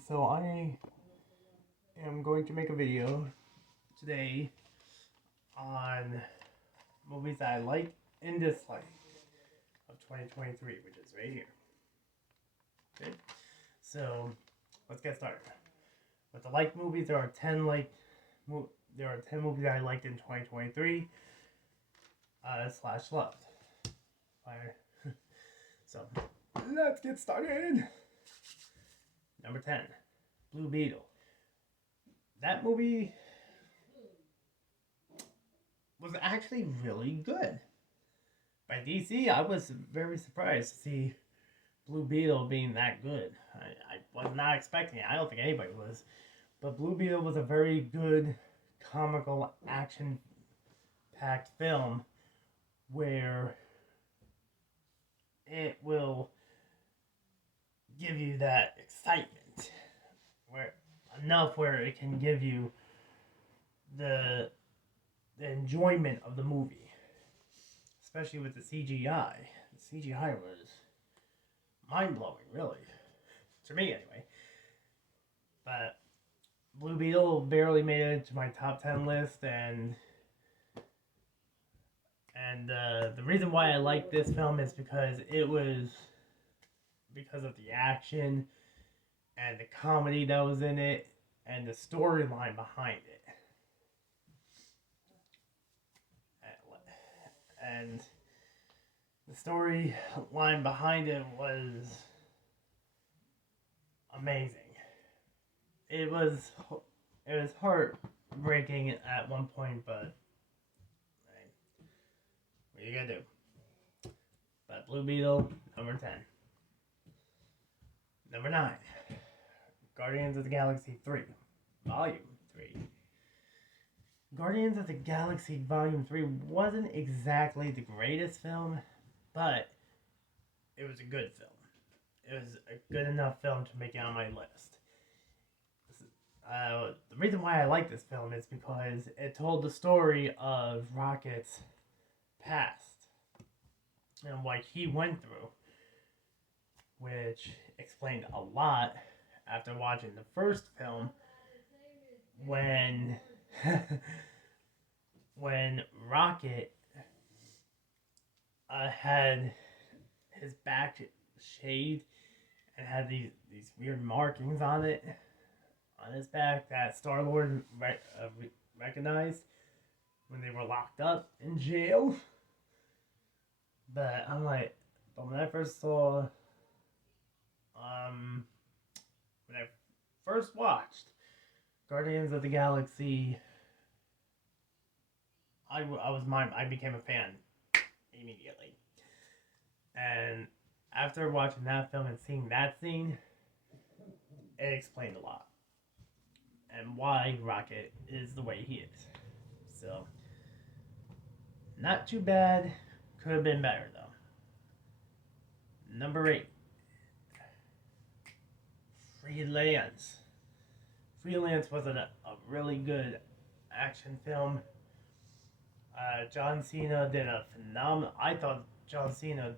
So I am going to make a video today on movies that I like and dislike of 2023, which is right here. Okay, so let's get started. With the like movies, there are 10 movies that I liked in 2023 slash loved. So let's get started. Number 10, Blue Beetle. That movie was actually really good. By DC, I was very surprised to see Blue Beetle being that good. I was not expecting it. I don't think anybody was. But Blue Beetle was a very good, comical, action packed film where it will give you that excitement. Where it can give you the enjoyment of the movie, especially with the CGI. The CGI was mind blowing, really, to me anyway. But Blue Beetle barely made it to my top 10 list, and the reason why I like this film is because of the action and the comedy that was in it and the storyline behind it. And the storyline behind it was amazing. It was heartbreaking at one point, but what are you gonna do? But Blue Beetle, number 10. Number 9, Guardians of the Galaxy 3, Volume 3. Guardians of the Galaxy Volume 3 wasn't exactly the greatest film, but it was a good film. It was a good enough film to make it on my list. The reason why I like this film is because it told the story of Rocket's past and what he went through, which explained a lot after watching the first film when when Rocket had his back shaved and had these weird markings on his back that Star-Lord recognized when they were locked up in jail. But when I first saw, when I first watched Guardians of the Galaxy, I became a fan immediately. And after watching that film and seeing that scene, it explained a lot and why Rocket is the way he is. So, not too bad. Could have been better though. Number 8, Freelance. Freelance was a really good action film. John Cena did a phenomenal. I thought John Cena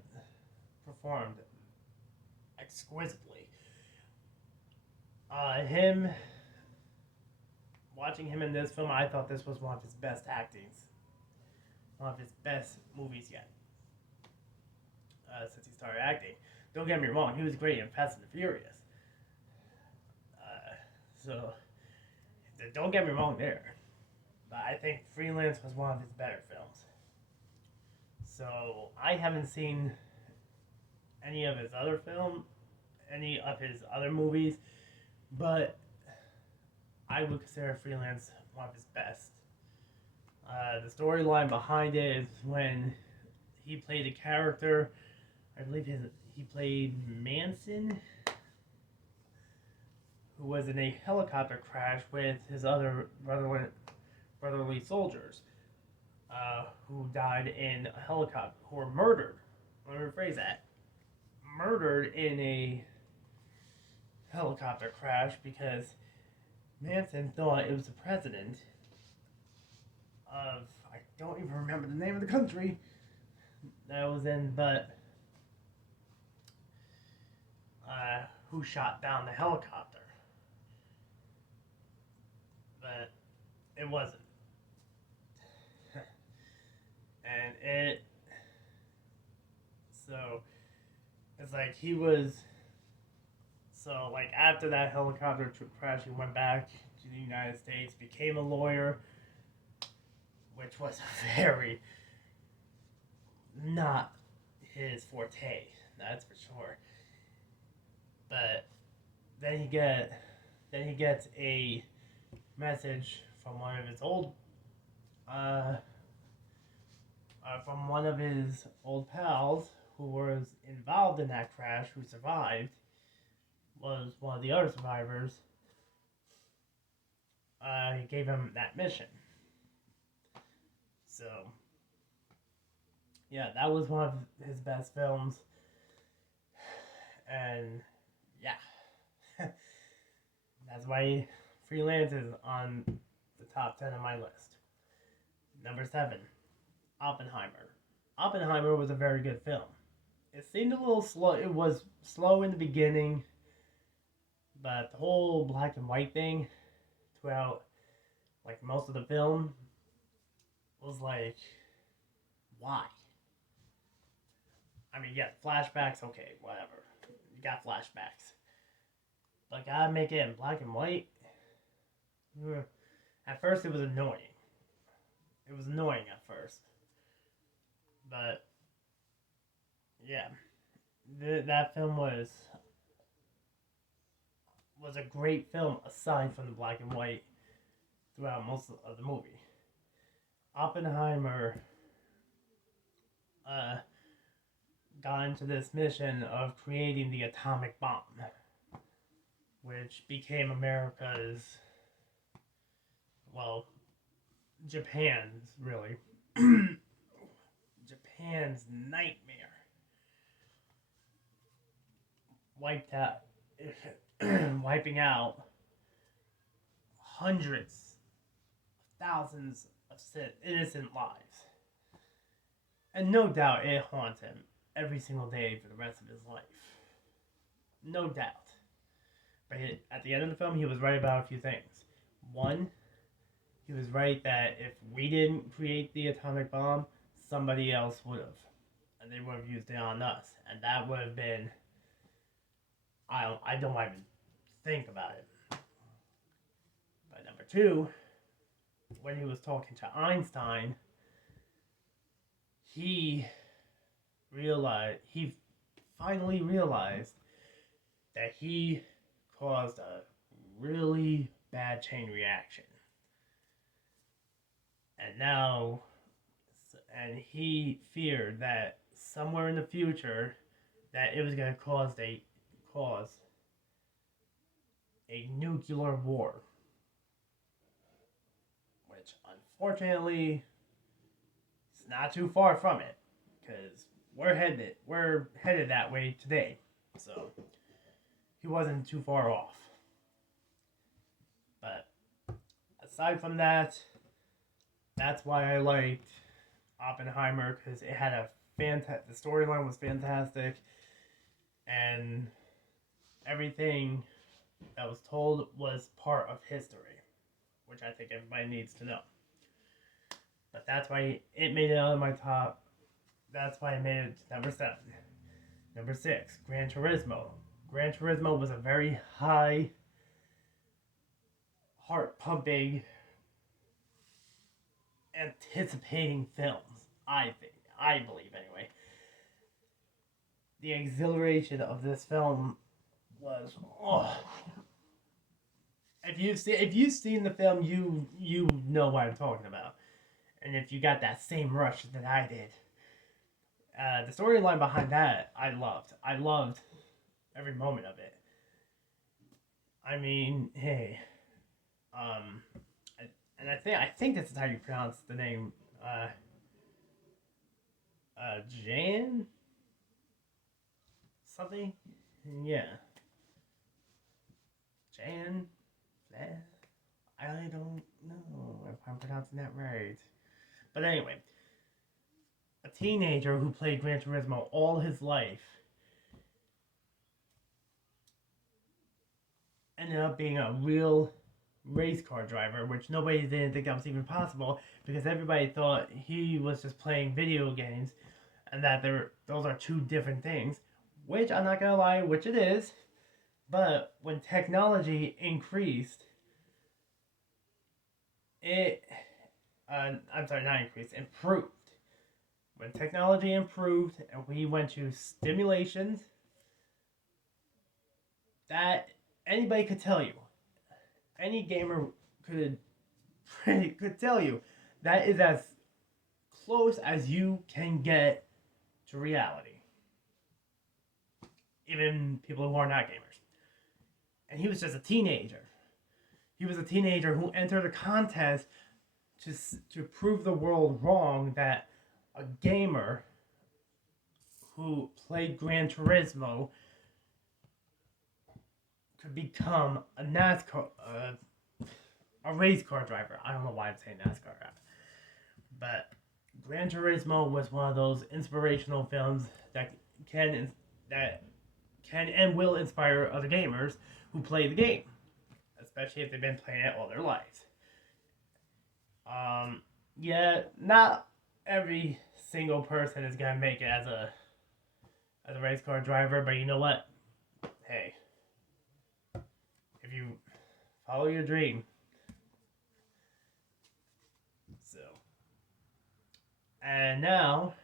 performed exquisitely. Watching him in this film, I thought this was one of his best actings, one of his best movies yet. Since he started acting, don't get me wrong, he was great in Fast and the Furious. So don't get me wrong there, but I think Freelance was one of his better films. So I haven't seen any of his other movies, but I would consider Freelance one of his best. The storyline behind it is when he played a character, I believe he played Manson, who was in a helicopter crash with his other brotherly soldiers, who died in a helicopter, who were murdered. Let me rephrase that. Murdered in a helicopter crash because Manson thought it was the president of, I don't even remember the name of the country that was in, but who shot down the helicopter. but it wasn't. And it, so it's like he was, so like after that helicopter crash, he went back to the United States, became a lawyer, which was very not his forte, that's for sure. But then he gets a message from one of his old uh, from one of his old pals who was involved in that crash, who survived, was one of the other survivors. He gave him that mission. So, yeah, that was one of his best films. And, yeah. That's why Freelance is on the top 10 of my list. Number 7, Oppenheimer. Oppenheimer was a very good film. It seemed a little slow. It was slow in the beginning, but the whole black and white thing throughout, like, most of the film was like, why? I mean, yeah, flashbacks, okay, whatever. You got flashbacks. But gotta make it in black and white? At first, it was annoying. It was annoying at first. But, yeah. That film was a great film aside from the black and white throughout most of the movie. Oppenheimer got into this mission of creating the atomic bomb, which became America's, well, Japan's, really. Japan's nightmare. Wiping out hundreds of thousands of innocent lives. And no doubt it haunts him every single day for the rest of his life. No doubt. But at the end of the film, he was right about a few things. One, he was right that if we didn't create the atomic bomb, somebody else would have. And they would have used it on us. And that would have been... I don't even think about it. But number 2, when he was talking to Einstein, he finally realized that he caused a really bad chain reaction. And he feared that somewhere in the future that it was going to cause a nuclear war, which unfortunately is not too far from it, because we're headed that way today. So he wasn't too far off. But aside from that, that's why I liked Oppenheimer, because it had the storyline was fantastic, and everything that was told was part of history, which I think everybody needs to know. But that's why it made it out of my top. That's why I made it to number 7. Number 6, Gran Turismo. Gran Turismo was a very high, heart-pumping, anticipating film. I believe anyway. The exhilaration of this film was, if you've seen the film, you know what I'm talking about, and if you got that same rush that I did, the storyline behind that I loved every moment of it. I mean, hey, I think this is how you pronounce the name, Jan something, yeah. Jan? I don't know if I'm pronouncing that right. But anyway, a teenager who played Gran Turismo all his life ended up being a real race car driver, which nobody didn't think that was even possible because everybody thought he was just playing video games and that those are two different things, which I'm not gonna lie, which it is. But when technology increased, it I'm sorry, not increased, improved. When technology improved and we went to stimulations, that anybody could tell you, any gamer could could tell you, that is as close as you can get to reality. Even people who are not gamers. And he was just a teenager. He was a teenager who entered a contest to prove the world wrong that a gamer who played Gran Turismo could become a NASCAR, a race car driver. I don't know why I'm saying NASCAR, but Gran Turismo was one of those inspirational films that can and will inspire other gamers who play the game, especially if they've been playing it all their lives. Yeah, not every single person is gonna make it as a race car driver, but you know what? Hey, if you follow your dream, so. And now,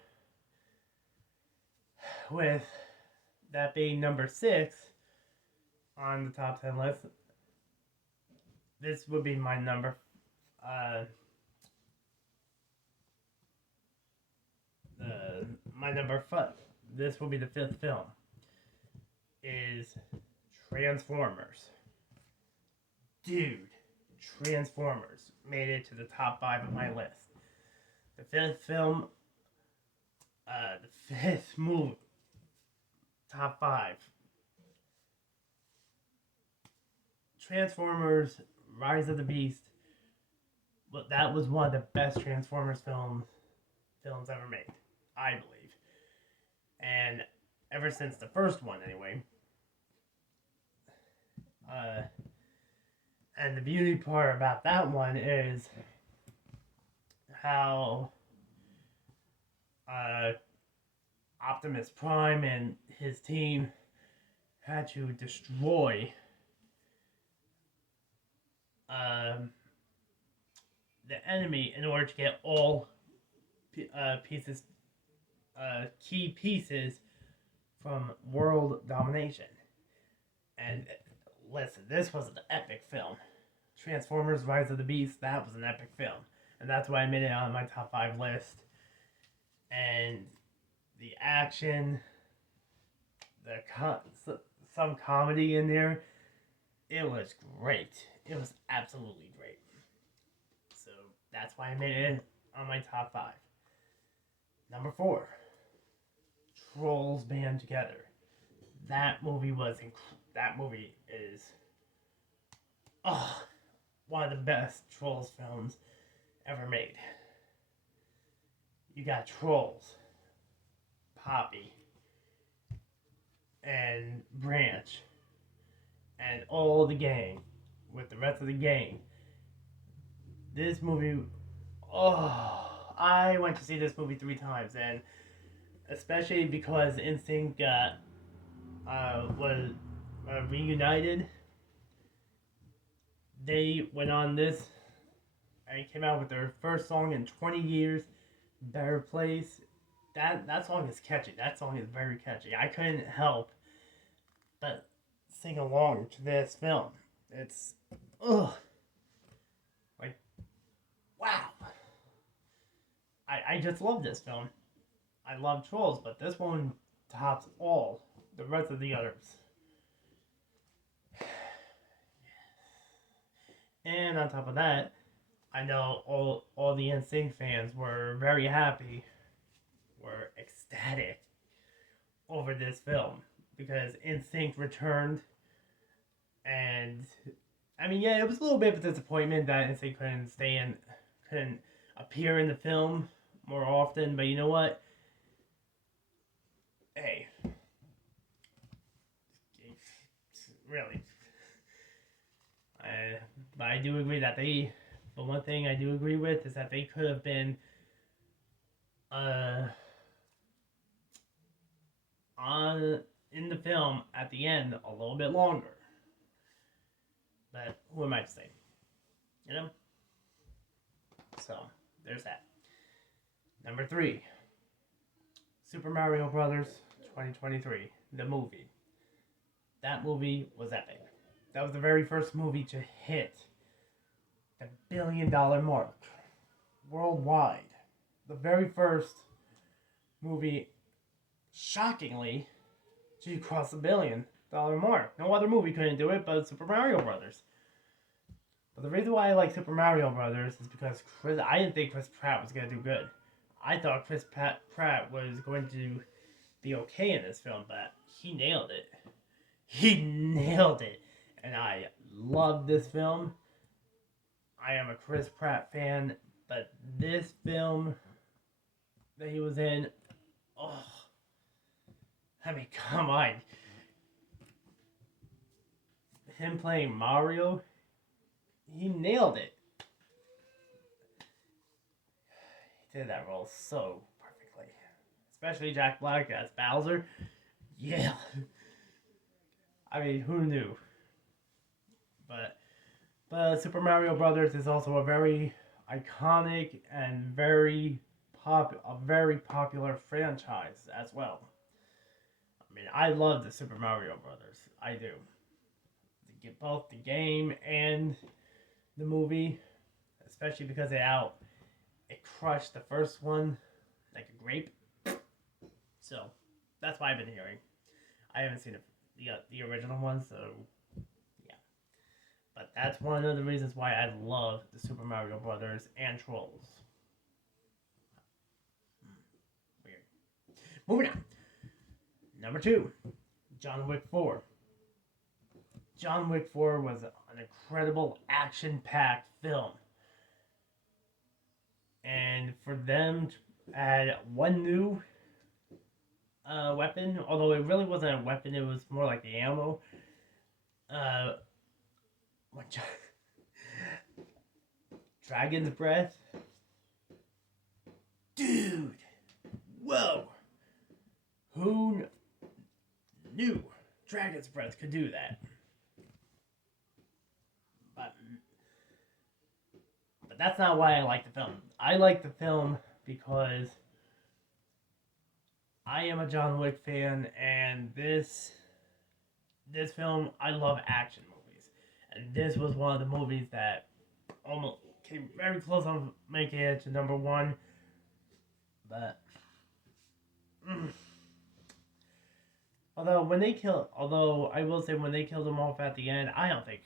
with that being number 6 on the top 10 list, this would be my number. My number 5. This will be the 5th film. Is Transformers. Dude, Transformers made it to the top 5 of my list. The 5th film, the 5th movie, top 5. Transformers: Rise of the Beast. But that was one of the best Transformers films ever made, I believe. And ever since the first one, anyway. And the beauty part about that one is how Optimus Prime and his team had to destroy the enemy in order to get all key pieces from world domination. And listen, this was an epic film. Transformers: Rise of the Beast, that was an epic film. And that's why I made it on my top 5 list. And the action, some comedy in there, it was great. It was absolutely great. So that's why I made it on my top 5. Number 4, Trolls Band Together. That movie is one of the best Trolls films ever made. You got Trolls, Poppy, and Branch, and all the gang with the rest of the gang. This movie, I went to see this movie 3 times, and especially because NSYNC was reunited. They went on this and came out with their first song in 20 years, Better Place. That song is catchy. That song is very catchy. I couldn't help but sing along to this film. It's like, wow. I just love this film. I love Trolls, but this one tops all the rest of the others. And on top of that, I know all the NSYNC fans were very happy, were ecstatic over this film because NSYNC returned, and I mean, yeah, it was a little bit of a disappointment that NSYNC couldn't appear in the film more often, but you know what? Hey, really, But I do agree that but one thing I do agree with is that they could have been uh, on in the film at the end a little bit longer. But who am I to say? You know? So, there's that. Number 3. Super Mario Brothers 2023. The movie. That movie was epic. That was the very first movie to hit the $1 billion mark worldwide. The very first movie, shockingly, to cross the $1 billion mark. No other movie couldn't do it but Super Mario Brothers. But the reason why I like Super Mario Brothers is because I didn't think Chris Pratt was going to do good. I thought Chris Pratt was going to be okay in this film, but he nailed it. He nailed it. And I love this film. I am a Chris Pratt fan, but this film that he was in, oh, I mean, come on. Him playing Mario, he nailed it. He did that role so perfectly. Especially Jack Black as Bowser. Yeah. I mean, who knew? But Super Mario Brothers is also a very iconic and very popular franchise as well. I mean, I love the Super Mario Brothers. I do. Both the game and the movie, especially because it crushed the first one like a grape. So that's why I've been hearing. I haven't seen the original one, so yeah. But that's one of the reasons why I love the Super Mario Brothers and Trolls. Weird. Moving on. Number 2, John Wick 4. John Wick 4 was an incredible action-packed film. And for them to add one new weapon, although it really wasn't a weapon, it was more like the ammo. Dragon's Breath. Dude! Whoa! Who knew Dragon's Breath could do that? But that's not why I like the film. I like the film because I am a John Wick fan, and this film, I love action movies. And this was one of the movies that almost came very close on making it to number 1. But although I will say when they killed him off at the end, I don't think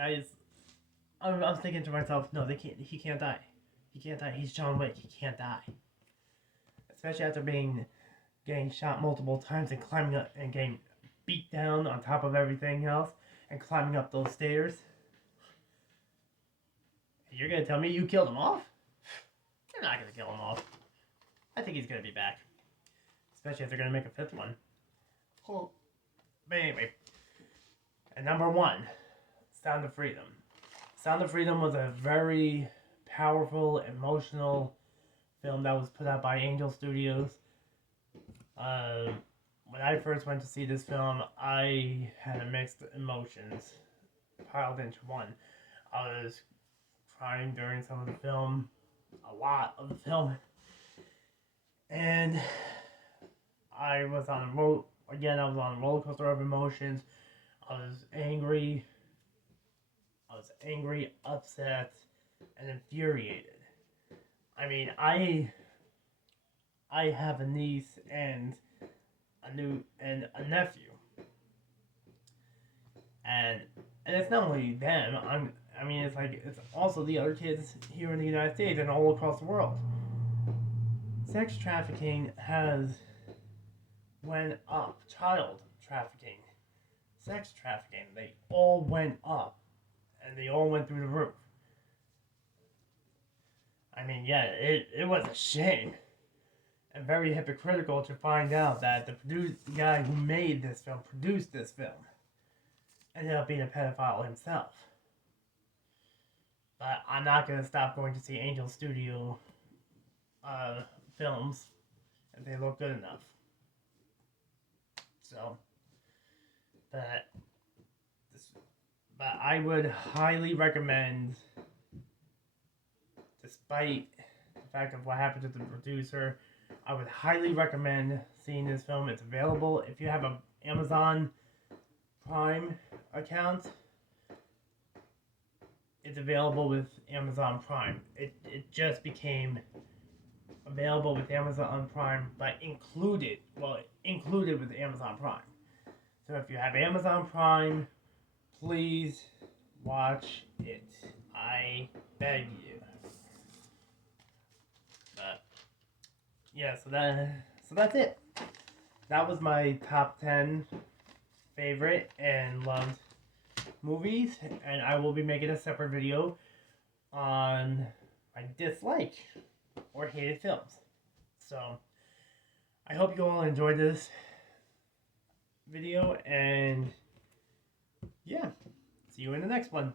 I was thinking to myself, no, he can't die. He can't die. He's John Wick. He can't die. Especially after getting shot multiple times and climbing up and getting beat down on top of everything else and climbing up those stairs. You're going to tell me you killed him off? You're not going to kill him off. I think he's going to be back. Especially if they're going to make a 5th one. Cool. But anyway. And number 1, Sound of Freedom. Sound of Freedom was a very powerful, emotional film that was put out by Angel Studios. When I first went to see this film, I had mixed emotions piled into one. I was crying during some of the film, a lot of the film, and I was on a roller coaster of emotions. I was angry, upset, and infuriated. I mean, I have a niece and a nephew, and it's not only them. It's also the other kids here in the United States and all across the world. Sex trafficking has went up. Child trafficking, sex trafficking, they all went up, and they all went through the roof. I mean, yeah, it was a shame and very hypocritical to find out that the guy who made this film, produced this film, ended up being a pedophile himself. But I'm not gonna stop going to see Angel Studio films if they look good enough. So, but but I would highly recommend, despite the fact of what happened to the producer, I would highly recommend seeing this film. It's available if you have an Amazon Prime account. It's available with Amazon Prime. It just became available with Amazon Prime, but included with Amazon Prime. So if you have Amazon Prime, please watch it. I beg you. But yeah, so that's it. That was my top 10 favorite and loved movies, and I will be making a separate video on my dislike or hated films. So I hope you all enjoyed this video, and yeah, see you in the next one.